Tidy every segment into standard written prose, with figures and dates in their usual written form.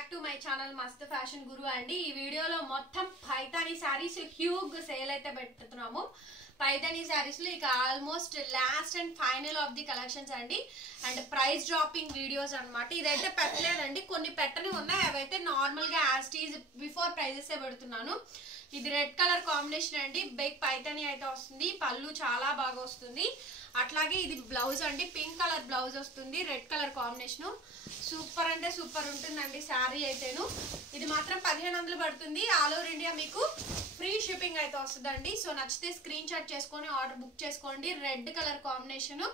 Back to my channel మస్త్ fashion గురు అండి. ఈ వీడియోలో మొత్తం పైతానీ సారీస్ హ్యూగ్ సేల్ అయితే పెడుతున్నాము. పైతానీ సారీస్ లో ఇక almost last and final of the collections అండి. అండ్ ప్రైస్ డ్రాపింగ్ వీడియోస్ అన్నమాట. ఇదైతే పెట్టలేదండి, కొన్ని పెట్టని ఉన్నాయి, అవైతే నార్మల్ గా యాస్టీజ్ బిఫోర్ ప్రైజెస్ పెడుతున్నాను. ఇది రెడ్ కలర్ కాంబినేషన్ అండి, బిగ్ పైతానీ అయితే వస్తుంది. పళ్ళు చాలా బాగా వస్తుంది. అట్లాగే ఇది బ్లౌజ్ అండి, పింక్ కలర్ బ్లౌజ్ వస్తుంది, రెడ్ కలర్ కాంబినేషన్. సూపర్ అంటే సూపర్ ఉంటుందండి శారీ అయితేను. ఇది మాత్రం 1500 పడుతుంది. ఆల్ ఓవర్ ఇండియా మీకు ఫ్రీ షిప్పింగ్ అయితే వస్తుందండి. సో నచ్చితే స్క్రీన్ షాట్ చేసుకొని ఆర్డర్ బుక్ చేసుకోండి. Red colour combination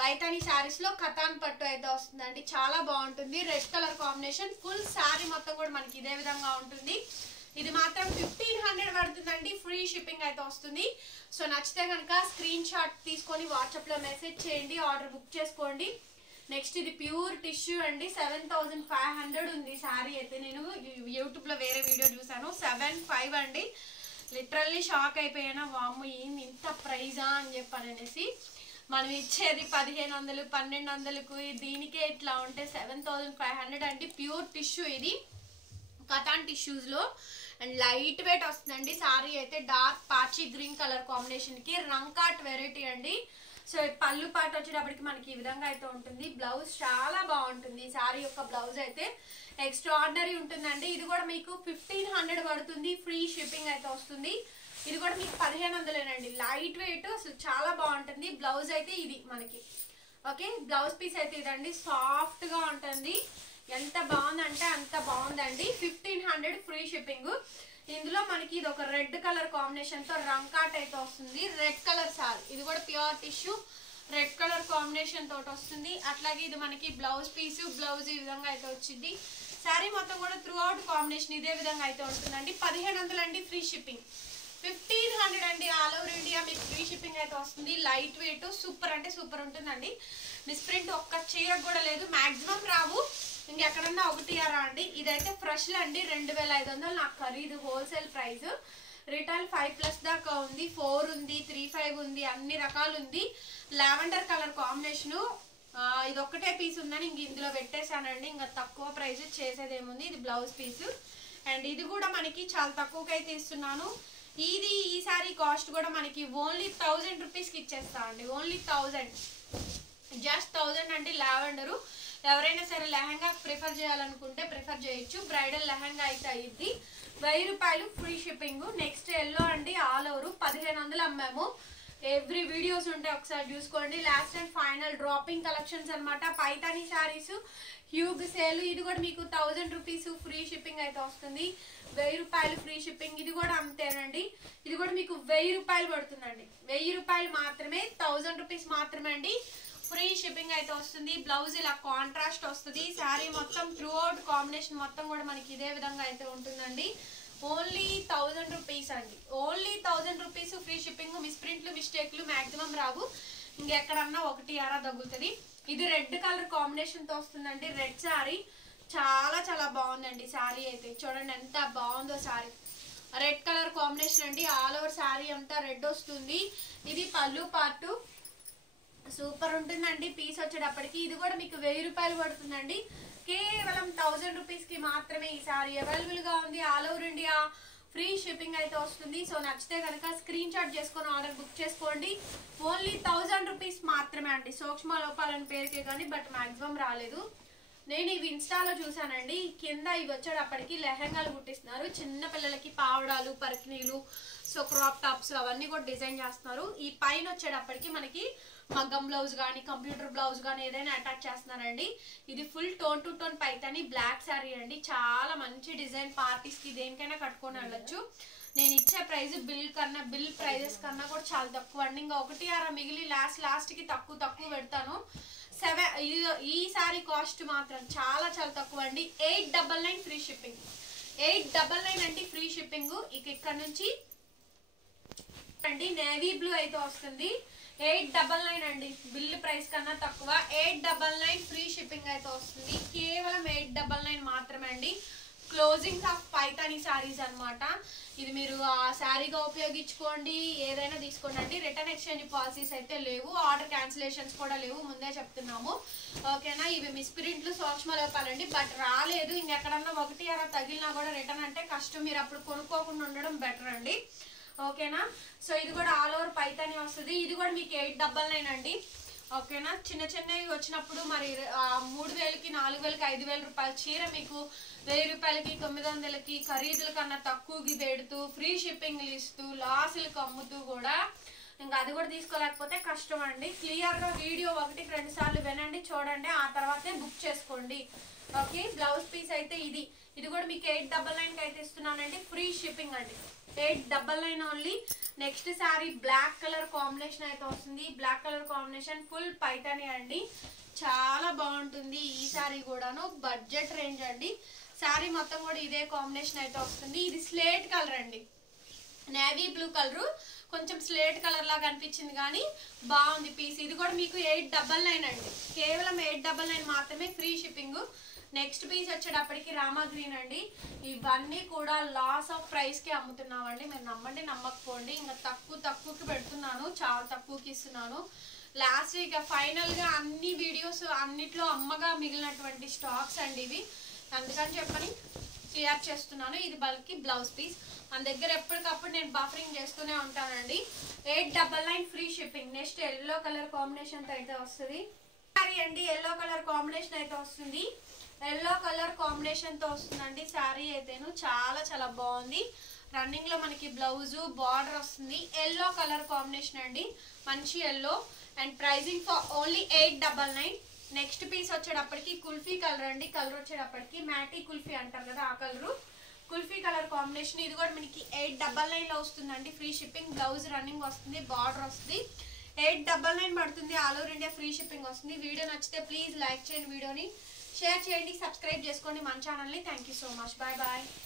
Paithani saris లో కతాన్ పట్టు అయితే వస్తుందండి, చాలా బాగుంటుంది. Red colour combination full sari మొత్తం కూడా మనకి ఇదే విధంగా ఉంటుంది. ఇది మాత్రం 1500 పడుతుందండి, ఫ్రీ షిప్పింగ్ అయితే వస్తుంది. సో నచ్చితే కనుక స్క్రీన్ షాట్ తీసుకొని వాట్సాప్ లో మెసేజ్ చేయండి, ఆర్డర్ బుక్ చేసుకోండి. నెక్స్ట్ ఇది ప్యూర్ టిష్యూ అండి, 7500 ఉంది శారీ అయితే. నేను యూట్యూబ్ లో వేరే వీడియో చూసాను, 75 అండి. లిటరల్లీ షాక్ అయిపోయాను, వామ్మ ఏంది ఇంత ప్రైజా అని చెప్పనేసి. మనం ఇచ్చేది 1500 1200కు, దీనికే ఇట్లా ఉంటే 7500 అండి. ప్యూర్ టిష్యూ ఇది, కతాన్ టిష్యూస్ లో. అండ్ లైట్ వెయిట్ వస్తుందండి శారీ అయితే. డార్క్ పాచి గ్రీన్ కలర్ కాంబినేషన్ కి రంకాట్ వెరైటీ అండి. సో పళ్ళు పాట వచ్చేటప్పటికి మనకి ఈ విధంగా అయితే ఉంటుంది. బ్లౌజ్ చాలా బాగుంటుంది. శారీ యొక్క బ్లౌజ్ అయితే ఎక్స్ట్రాడినరీ ఉంటుందండి. ఇది కూడా మీకు 1500 పడుతుంది, ఫ్రీ షిప్పింగ్ అయితే వస్తుంది. ఇది కూడా మీకు 1500 లైట్ వెయిట్, అసలు చాలా బాగుంటుంది. బ్లౌజ్ అయితే ఇది మనకి ఓకే. బ్లౌజ్ పీస్ అయితే ఇదండి, సాఫ్ట్ గా ఉంటుంది. ఎంత బాగుందంటే అంత బాగుందండి. 1500 ఫ్రీ షిప్పింగ్. ఇందులో మనకి ఇది ఒక రెడ్ కలర్ కాంబినేషన్ తో రంకాట్ అయితే వస్తుంది. రెడ్ కలర్ సారీ, ఇది కూడా pure tissue red colour combination తోటి వస్తుంది. అట్లాగే ఇది మనకి బ్లౌజ్ పీస్, బ్లౌజ్ ఈ విధంగా అయితే వచ్చింది. శారీ మొత్తం కూడా త్రూ అవుట్ కాంబినేషన్ ఇదే విధంగా అయితే ఉంటుందండి. 1500 అండి, ఫ్రీ షిప్పింగ్. 1500 అండి, ఆల్ ఓవర్ ఇండియా మీకు ఫ్రీ షిప్పింగ్ అయితే వస్తుంది. లైట్ వెయిట్, సూపర్ అంటే సూపర్ ఉంటుందండి. మిస్ప్రింట్ ఒక్క చీర కూడా లేదు, మాక్సిమం రావు, ఇంకెక్కడన్నా ఒకటి అరా అండి. ఇదైతే ఫ్రెష్ అండి, 2500 నాకు ఖరీదు. Wholesale price. రిటైల్ 5+ దాకా ఉంది, 4 ఉంది, 3-5 ఉంది, అన్ని రకాలు ఉంది. లావెండర్ కలర్ కాంబినేషన్, ఇది ఒక్కటే పీస్ ఉందని ఇంక ఇందులో పెట్టేశానండి. ఇంకా తక్కువ ప్రైస్ చేసేదేముంది. ఇది బ్లౌజ్ పీస్. అండ్ ఇది కూడా మనకి చాలా తక్కువకి అయితే ఇస్తున్నాను. ఇది ఈ సారీ కాస్ట్ కూడా మనకి ఓన్లీ 1000 రూపీస్కి ఇచ్చేస్తా అండి. ఓన్లీ 1000, జస్ట్ 1000 అండి. లావెండరు ఎవరైనా సరే లెహంగా ప్రిఫర్ చేయాలనుకుంటే ప్రిఫర్ చేయొచ్చు. బ్రైడల్ లెహంగా అయితే అయ్యిద్ది. 1000 రూపాయలు ఫ్రీ షిప్పింగ్. నెక్స్ట్ ఎల్లో అండి, ఆల్ ఓవర్ 1500 అమ్మాము. ఎవ్రీ వీడియోస్ ఉంటే ఒకసారి చూసుకోండి. Last and final dropping collections అనమాట. Paithani saris huge sale. ఇది కూడా మీకు 1000 రూపీస్ ఫ్రీ షిప్పింగ్ అయితే వస్తుంది. 1000 రూపాయలు ఫ్రీ షిప్పింగ్. ఇది కూడా అంతేనండి. ఇది కూడా మీకు 1000 రూపాయలు పడుతుందండి. 1000 రూపాయలు మాత్రమే, 1000 రూపీస్ మాత్రమే అండి, ఫ్రీ షిప్పింగ్ అయితే వస్తుంది. బ్లౌజ్ ఇలా కాంట్రాస్ట్ వస్తుంది. శారీ మొత్తం త్రూ అవుట్ కాంబినేషన్ మొత్తం కూడా మనకి ఇదే విధంగా అయితే ఉంటుందండి. ఓన్లీ 1000 రూపీస్ అండి. Only 1000 rupees free shipping. మిస్ప్రింట్లు మిస్టేక్లు మాక్సిమం రావు, ఇంకెక్కడన్నా ఒకటి అరా తగ్గుతుంది. ఇది రెడ్ కలర్ కాంబినేషన్ తో వస్తుందండి. రెడ్ శారీ చాలా చాలా బాగుందండి. శారీ అయితే చూడండి ఎంత బాగుందో శారీ. రెడ్ కలర్ కాంబినేషన్ అండి, ఆల్ ఓవర్ శారీ అంతా రెడ్ వస్తుంది. ఇది పళ్ళు పార్టు, సూపర్ ఉంటుందండి. పీస్ వచ్చేటప్పటికి ఇది కూడా మీకు 1000 రూపాయలు పడుతుందండి. కేవలం 1000 రూపీస్ కి మాత్రమే ఈ సారీ అవైలబుల్ గా ఉంది. All over India free shipping అయితే వస్తుంది. సో నచ్చితే కనుక స్క్రీన్ షాట్ చేసుకొని ఆర్డర్ బుక్ చేసుకోండి. ఓన్లీ 1000 రూపీస్ మాత్రమే అండి. సూక్ష్మ లోపాలని పేరుకే కానీ బట్ మాక్సిమం రాలేదు. నేను ఇవి ఇన్స్టాలో చూసానండి. కింద ఇవి వచ్చేటప్పటికి లెహంగాలు కుట్టిస్తున్నారు, చిన్న పిల్లలకి పావడాలు, పరికినీలు, సో క్రాప్ టాప్స్ అవన్నీ కూడా డిజైన్ చేస్తున్నారు. ఈ పైన వచ్చేటప్పటికి మనకి మగ్గం బ్లౌజ్ కానీ కంప్యూటర్ బ్లౌజ్ కానీ ఏదైనా అటాచ్ చేస్తున్నారండి. ఇది full tone to tone Paithani black saree అండి, చాలా మంచి డిజైన్. పార్టీస్ కి దేనికైనా కట్టుకొని వెళ్ళొచ్చు. నేను ఇచ్చే ప్రైస్ బిల్ ప్రైజెస్ కన్నా కూడా చాలా తక్కువ అండి. ఇంకా ఒకటి అర మిగిలి లాస్ట్ కి తక్కువ పెడతాను. ఈ సారీ కాస్ట్ మాత్రం చాలా చాలా తక్కువ అండి. 899 ఫ్రీ షిప్పింగ్. 899 అండి ఫ్రీ షిప్పింగ్. ఇక ఇక్కడ నుంచి అండి నేవీ బ్లూ అయితే వస్తుంది. 899 అండి, బిల్ ప్రైస్ కన్నా తక్కువ. 899 ఫ్రీ షిప్పింగ్ అయితే వస్తుంది. కేవలం 899 మాత్రమే అండి. క్లోజింగ్ ఆఫ్ పైతాని సారీస్ అన్నమాట. ఇది మీరు ఆ శారీగా ఉపయోగించుకోండి, ఏదైనా తీసుకోండి అండి. రిటర్న్ ఎక్స్చేంజ్ పాలసీస్ అయితే లేవు, ఆర్డర్ క్యాన్సిలేషన్స్ కూడా లేవు, ముందే చెప్తున్నాము ఓకేనా. ఇవి మిస్ప్రింట్లు సూక్ష్మ లోపాలండి, బట్ రాలేదు. ఇంకెక్కడన్నా ఒకటి అలా తగిలినా కూడా రిటర్న్ అంటే కష్టం, మీరు అప్పుడు కొనుక్కోకుండా ఉండడం బెటర్ అండి ఓకేనా. సో ఇది కూడా ఆల్ ఓవర్ పైతాని వస్తుంది. ఇది కూడా మీకు 899 అండి ఓకేనా. చిన్న చిన్నవి వచ్చినప్పుడు మరి 3000కి 4000కి 5000 రూపాయల చీర మీకు 1000 రూపాయలకి 900కి ఖరీదుల కన్నా తక్కువకి పెడుతూ ఫ్రీ షిప్పింగ్ ఇస్తూ లాసులకు అమ్ముతూ కూడా ఇంకా అది కూడా తీసుకోలేకపోతే కష్టం అండి. క్లియర్గా వీడియో 1-2 సార్లు వినండి, చూడండి, ఆ తర్వాతే బుక్ చేసుకోండి ఓకే. బ్లౌజ్ పీస్ అయితే ఇది కూడా మీకు 899కి అయితే ఇస్తున్నానండి, ఫ్రీ షిప్పింగ్ అండి. 899 only. Next saree black colour combination అయితే వస్తుంది. Black colour combination full Paithani అండి, చాలా బాగుంటుంది. ఈ శారీ కూడాను బడ్జెట్ రేంజ్ అండి. శారీ మొత్తం కూడా ఇదే కాంబినేషన్ అయితే వస్తుంది. ఇది స్లేట్ కలర్ అండి, నేవీ బ్లూ కలరు, కొంచెం స్లేట్ కలర్ లాగా అనిపించింది కానీ బాగుంది పీస్. ఇది కూడా మీకు 899 అండి, కేవలం 899 మాత్రమే, ఫ్రీ షిప్పింగ్. నెక్స్ట్ పీస్ వచ్చేటప్పటికి రామా గ్రీన్ అండి. ఇవన్నీ కూడా లాస్ ఆఫ్ ప్రైస్ కి అమ్ముతున్నామండి, మీరు నమ్మండి నమ్మకపోండి. ఇంకా తక్కువకి పెడుతున్నాను, చాలా తక్కువకి ఇస్తున్నాను. లాస్ట్ ఇక ఫైనల్ గా అన్ని వీడియోస్ అన్నిట్లో అమ్మగా మిగిలినటువంటి స్టాక్స్ అండి ఇవి, అందుకని చెప్పని క్లియర్ చేస్తున్నాను. ఇది బల్కి బ్లౌజ్ పీస్, మన దగ్గర ఎప్పటికప్పుడు నేను బఫరింగ్ చేస్తూనే ఉంటానండి. 899 free shipping. Next yellow colour combination అయితే వస్తుంది అండి, ఎల్లో కలర్ కాంబినేషన్ అయితే వస్తుంది. ఎల్లో కలర్ కాంబినేషన్ తో వస్తుందండి శారీ అయితేను, చాలా బాగుంది. రన్నింగ్ లో మనకి బ్లౌజ్ బార్డర్ వస్తుంది. ఎల్లో కలర్ కాంబినేషన్ అండి, మంచి yellow. And pricing for only 899. Next piece వచ్చేటప్పటికి కుల్ఫీ కలర్ అండి, కలర్ వచ్చేటప్పటికి మ్యాటీ కుల్ఫీ అంటారు కదా ఆ కలరు, కుల్ఫీ కలర్ కాంబినేషన్. ఇది కూడా మనకి 899 లో వస్తుందండి, ఫ్రీ షిప్పింగ్. బ్లౌజ్ రన్నింగ్ వస్తుంది, బార్డర్ వస్తుంది. 899 పడుతుంది, all over India free shipping వస్తుంది. వీడియో నచ్చితే ప్లీజ్ లైక్ చేయండి, వీడియోని షేర్ చేయండి, సబ్స్క్రైబ్ చేసుకోండి మన ఛానల్ని. Thank you so much, bye bye.